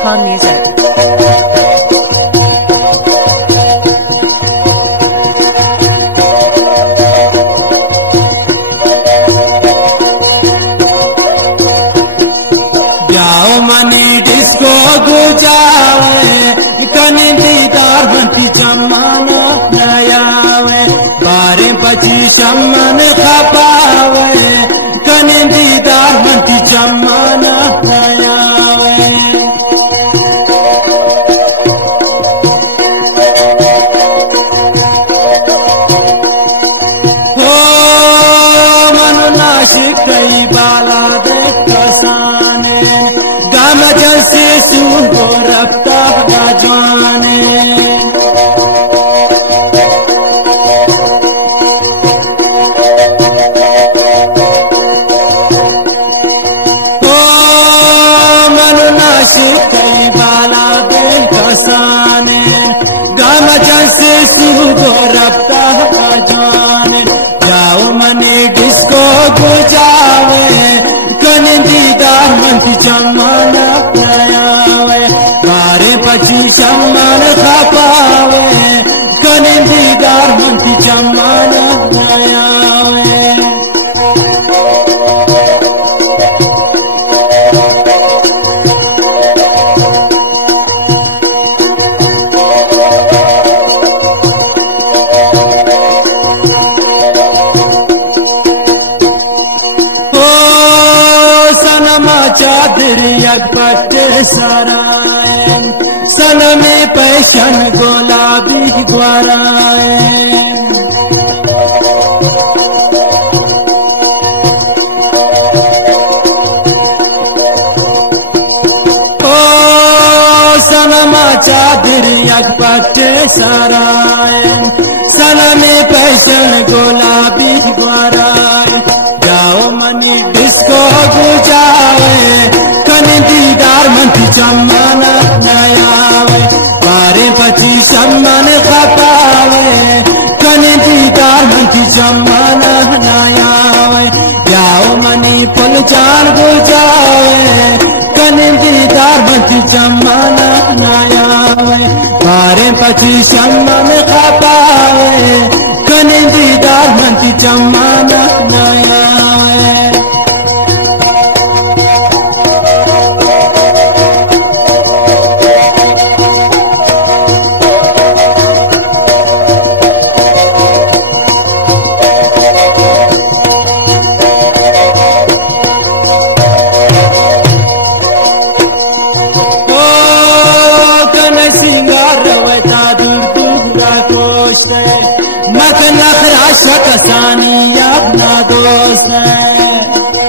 Khan Music. जाओ money disco गुजावे कने दीदार बनती जमाना नयावे बारे पची सम्मान खपावे कने दीदार बनती जमाना नयावे हो मनु नाशिक कई बाला देख कसाने गामा जैसे सुनो रफ्ता गाजवाने ओ मनु नाशिक कई बाला देख कसाने गामा जैसे सुनो रफ्ता गाजवाने जाओ मने डिस्को गुजावे कने दीदार मंती जमाना नयावे बारे पची सम्मान खपावे कने दीदार मंती जमाना नयावे चादर यकपट्टे सरायन सनमे पैशन गुलाबी ग्वारायन ओ सनमा चादर यकपट्टे सरायन सनमे पैशन गुलाबी ग्वारायन जाओ मनी डिस्को गुजावे कने दीदार मंती जमाना नयावे बारे पची सम्मान खपावे कने दीदार मंती जमाना नयावे जाओ मनी पुल जान गुजावे कने दीदार मंती जमाना नयावे बारे पची सम्मान खपावे कने दीदार मंती जमाना नयावे मत नखरा शकसानी अपना दोस्त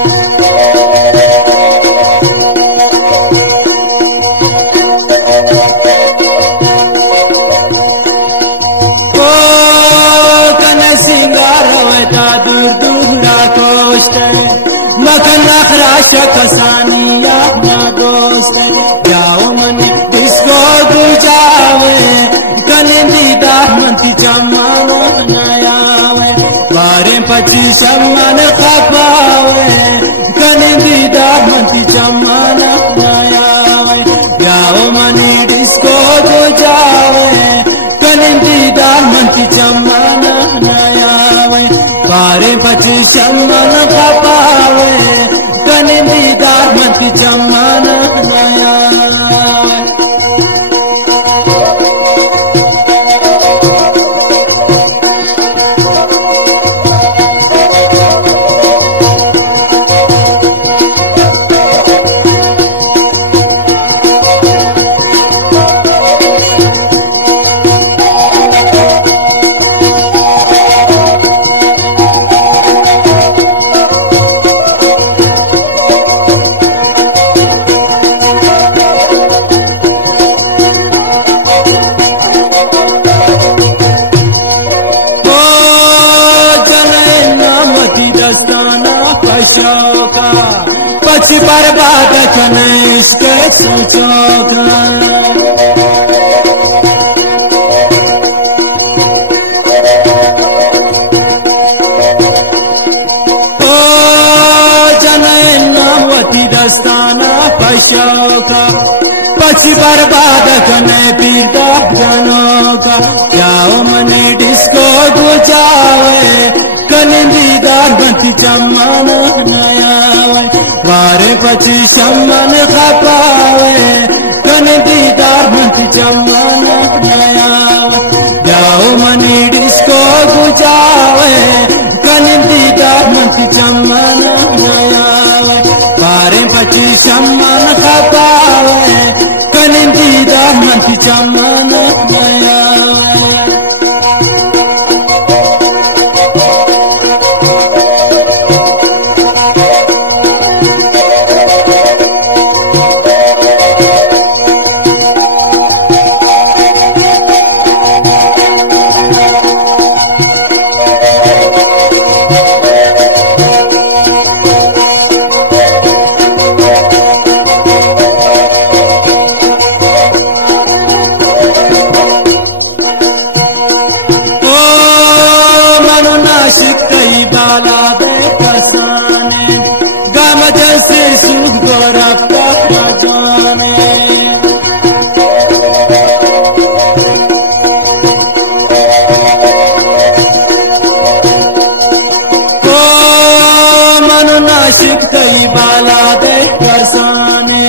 ओ कन सिंगार होता दूर दूरा कोष्ट मत नखरा शकसानी अपना दोस्त जाओ मन डिस्को गुजावे कने दीदार मंती जमाना नयावे बारे पची सम्मान खपावे कने दीदार मंती जमाना नयावे जाओ मनी डिस्को गुजावे कने दीदार मंती जमाना नयावे बारे पची सम्मान खपावे कने दीदार मंती जमाना नयावे पक्षी बर्बाद कने पीता जनों का जाओ मने डिस्को गुजावे कनिंदीदार बंती चम्मन नयावे वारे पक्षी चम्मन खपावे कनिंदीदार बंती चम्मन नयावे जाओ मने डिस्को गुजावे कनिंदीदार बंती चम्मन नयावे वारे पक्षी चम्मन खपावे कनिंदीदार बंती चम्मन नयावे बाला बेकसाने गम जैसे सुख गोरख का जाने ओ मनु नाशिक कई बाला बेकसाने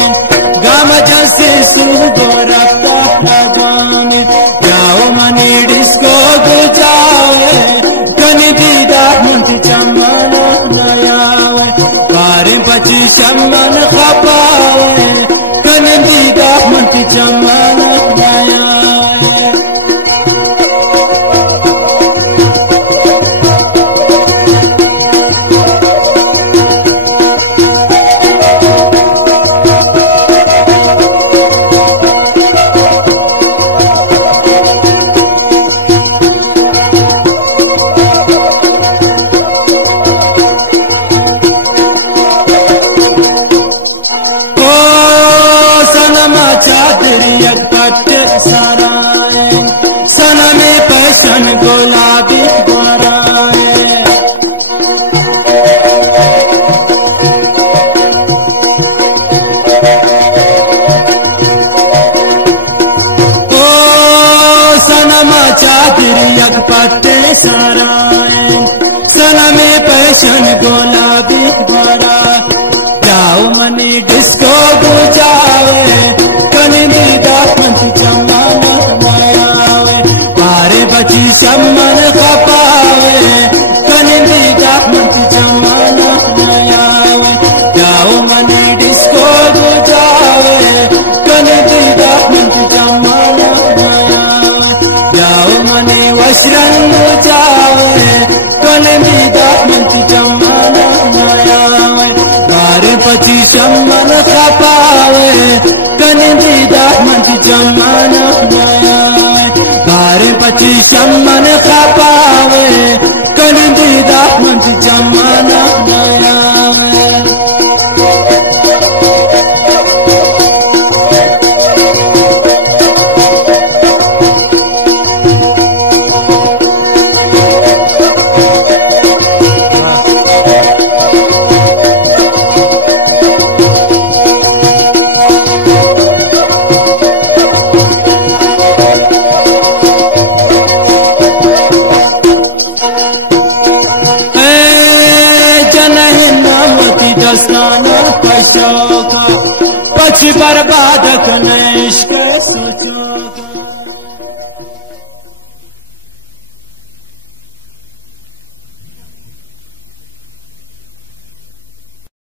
गम जैसे सुख गोरख का जाने जाओ मनी डिस्को गुजावे कनिंदीदार बंती चम्मन नयावे वारे पक्षी चम्मन खपावे कनिंदीदार बंती चम्मन नयावे चादरियत पट सराय सना में पैसन गुलाबी बराए ओ सनमा चादरियत पट सराय सना में पैसन गुलाबी बरा जाओ मनी डिस्को गुजावे कनिंदीदार बंती चम्मन नयावे वारे पक्षी चम्मन खपावे कनिंदीदार बंती चम्मन नयावे जाओ मनी डिस्को गुजावे कनिंदीदार बंती चम्मन नयावे जाओ मनी वस्रन गुजावे कनिंदीदार बंती चम्मन नयावे वारे पक्षी चम्मन खपावे कनिंदी